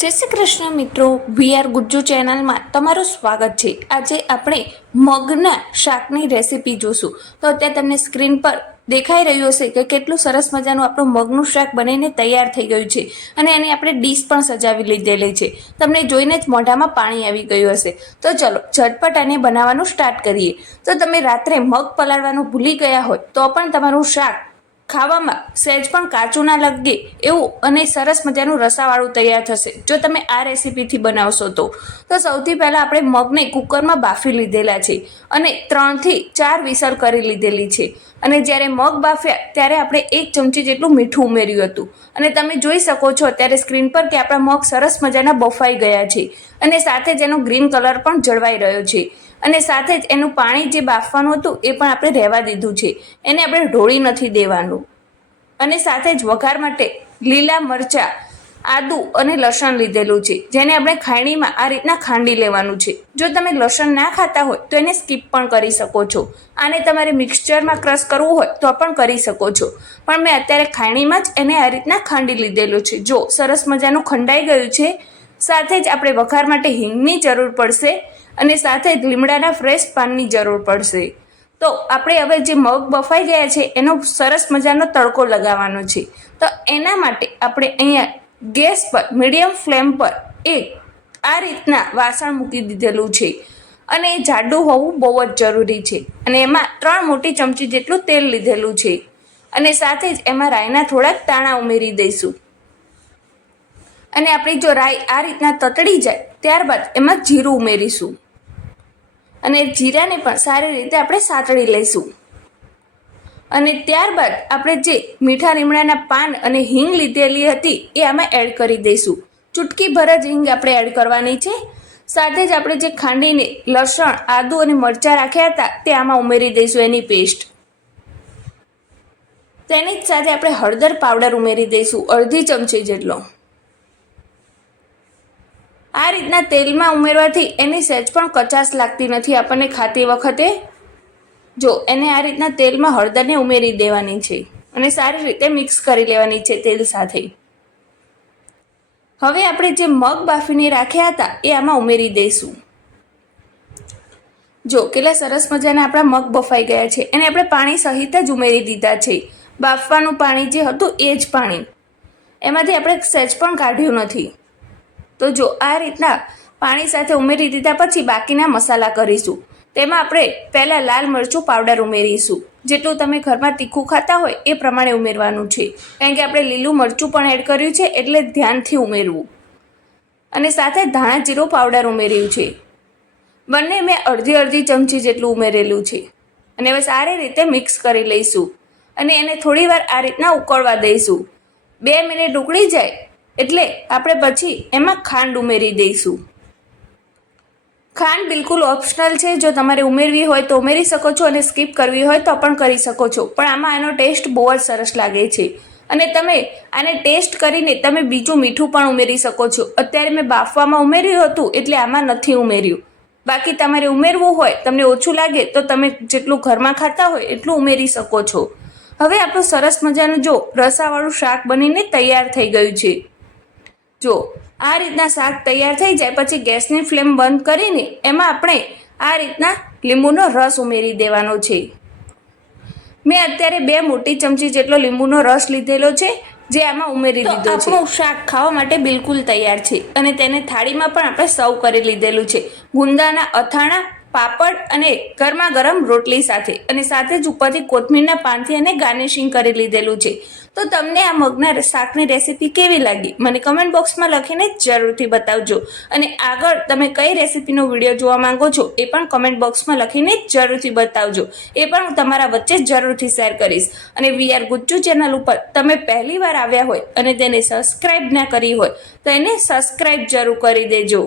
જય શ્રી કૃષ્ણ મિત્રો, વીઆર ગુજ્જુ ચેનલમાં તમારું સ્વાગત છે। આજે આપણે મગના શાકની રેસીપી જોશું। તો અત્યારે તમને સ્ક્રીન પર દેખાઈ રહ્યું હશે કે કેટલું સરસ મજાનું આપણું મગનું શાક બનીને તૈયાર થઈ ગયું છે અને એની આપણે ડીશ પણ સજાવી લીધેલી છે। તમને જોઈને જ મોઢામાં પાણી આવી ગયું હશે। તો ચલો ઝટપટ આને બનાવવાનું સ્ટાર્ટ કરીએ। તો તમે રાત્રે મગ પલાળવાનું ભૂલી ગયા હોય તો પણ તમારું શાક ખાવામાં સહેજ પણ કાચું ના લાગે એવું અને સરસ મજાનું રસાવાળું તૈયાર થશે જો તમે આ રેસીપીથી બનાવશો તો। સૌથી પહેલાં આપણે મગને કુકરમાં બાફી લીધેલા છે અને 3 થી 4 વિસલ કરી લીધેલી છે। અને જ્યારે મગ બાફ્યા ત્યારે આપણે 1 ચમચી જેટલું મીઠું ઉમેર્યું હતું અને તમે જોઈ શકો છો અત્યારે સ્ક્રીન પર કે આપણા મગ સરસ મજાના બફાઈ ગયા છે અને સાથે જ એનો ગ્રીન કલર પણ જળવાઈ રહ્યો છે અને સાથે જ એનું પાણી જે બાફવાનું હતું એ પણ આપણે રહેવા દીધું છે, એને આપણે ઢોળી નથી દેવાનું। અને સાથે જ વઘાર માટે લીલા મરચાં, આદુ અને લસણ લીધેલું છે જેને આપણે ખાયણીમાં આ રીતના ખાંડી લેવાનું છે। જો તમે લસણ ના ખાતા હોય તો એને સ્કીપ પણ કરી શકો છો। આને તમારે મિક્સચરમાં ક્રશ કરવું હોય તો પણ કરી શકો છો, પણ મેં અત્યારે ખાયણીમાં જ એને આ રીતના ખાંડી લીધેલું છે। જો સરસ મજાનું ખંડાઈ ગયું છે। સાથે જ આપણે વઘાર માટે હિંગની જરૂર પડશે અને સાથે જ લીમડાના ફ્રેશ પાનની જરૂર પડશે। તો આપણે હવે જે મગ બફાઈ ગયા છે એનો સરસ મજાનો તડકો લગાવવાનો છે। તો એના માટે આપણે અહીંયા ગેસ પર મીડિયમ ફ્લેમ પર આ રીતના વાસણ મૂકી દીધેલું છે અને જાડું હોવું બહુ જ જરૂરી છે। અને એમાં 3 મોટી ચમચી જેટલું તેલ લીધેલું છે અને સાથે જ એમાં રાઈના થોડાક દાણા ઉમેરી દઈશું। અને આપણી જો રાઈ આ રીતના તતડી જાય ત્યારબાદ એમાં જીરું ઉમેરીશું અને જીરાને પણ સારી રીતે આપણે સાતળી લઈશું। અને ત્યારબાદ આપણે જે મીઠા લીમડાના પાન અને હિંગ લીધેલી હતી એ આમાં એડ કરી દઈશું। ચૂટકી ભર જ હિંગ આપણે એડ કરવાની છે। સાથે જ આપણે જે ખાંડીને લસણ, આદુ અને મરચાં રાખ્યા હતા તે આમાં ઉમેરી દઈશું એની પેસ્ટ। તેની જ સાથે આપણે હળદર પાવડર ઉમેરી દઈશું 1/2 ચમચી જેટલો। આ રીતના તેલમાં ઉમેરવાથી એની સહેજ પણ કચાશ લાગતી નથી આપણને ખાતી વખતે। જો એને આ રીતના તેલમાં હળદરને ઉમેરી દેવાની છે અને સારી રીતે મિક્સ કરી લેવાની છે તેલ સાથે। હવે આપણે જે મગ બાફીને રાખ્યા હતા એ આમાં ઉમેરી દઈશું। જો કેટલા સરસ મજાના આપણા મગ બફાઈ ગયા છે અને આપણે પાણી સહિત જ ઉમેરી દીધા છે। બાફવાનું પાણી જે હતું એ જ પાણી, એમાંથી આપણે સહેજ પણ કાઢ્યું નથી। તો જો આ રીતના પાણી સાથે ઉમેરી દીધા પછી બાકીના મસાલા કરીશું। તેમાં આપણે પહેલાં લાલ મરચું પાવડર ઉમેરીશું, જેટલું તમે ઘરમાં તીખું ખાતા હોય એ પ્રમાણે ઉમેરવાનું છે, કારણ કે આપણે લીલું મરચું પણ એડ કર્યું છે એટલે ધ્યાનથી ઉમેરવું। અને સાથે ધાણા જીરું પાવડર ઉમેર્યું છે, બંને મેં અડધી ચમચી જેટલું ઉમેરેલું છે। અને હવે સારી રીતે મિક્સ કરી લઈશું અને એને થોડીવાર આ રીતના ઉકળવા દઈશું। 2 મિનિટ ઉકળી જાય એટલે આપણે પછી એમાં ખાંડ ઉમેરી દઈશું। ખાંડ બિલકુલ ઓપ્શનલ છે, જો તમારે ઉમેરવી હોય તો ઉમેરી શકો છો અને સ્કીપ કરવી હોય તો પણ કરી શકો છો, પણ આમાં આનો ટેસ્ટ બહુ જ સરસ લાગે છે। અને તમે આને ટેસ્ટ કરીને તમે બીજું મીઠું પણ ઉમેરી શકો છો। અત્યારે મેં બાફવામાં ઉમેર્યું હતું એટલે આમાં નથી ઉમેર્યું, બાકી તમારે ઉમેરવું હોય, તમને ઓછું લાગે તો તમે જેટલું ઘરમાં ખાતા હોય એટલું ઉમેરી શકો છો। હવે આપણું સરસ મજાનું જો રસાવાળું શાક બનીને તૈયાર થઈ ગયું છે। જો આ રીતના શાક તૈયાર થઈ જાય પછી ગેસની ફ્લેમ બંધ કરીને એમાં આપણે આ રીતના લીંબુનો રસ ઉમેરી દેવાનો છે। મેં અત્યારે 2 મોટી ચમચી જેટલો લીંબુનો રસ લીધેલો છે જે આમાં ઉમેરી દીધો છે। આપણું શાક ખાવા માટે બિલકુલ તૈયાર છે અને તેને થાળીમાં પણ આપણે સર્વ કરી લીધેલું છે ગુંદાના અથાણા, પાપડ અને ગરમા ગરમ રોટલી સાથે, અને સાથે જ ઉપરથી કોથમીરના પાનથી એને ગાર્નિશિંગ કરી લીધેલું છે। તો તમને આ મગના શાકની રેસીપી કેવી લાગી મને કમેન્ટ બોક્સમાં લખીને જરૂરથી બતાવજો, અને આગળ તમે કઈ રેસીપીનો વિડીયો જોવા માંગો છો એ પણ કમેન્ટ બોક્સમાં લખીને જરૂરથી બતાવજો, એ પણ હું તમારા વચ્ચે જરૂરથી શેર કરીશ। અને વીઆર ગુજ્જુ ચેનલ ઉપર તમે પહેલી વાર આવ્યા હોય અને તેને સબસ્ક્રાઇબ ના કરી હોય તો એને સબસ્ક્રાઇબ જરૂર કરી દેજો।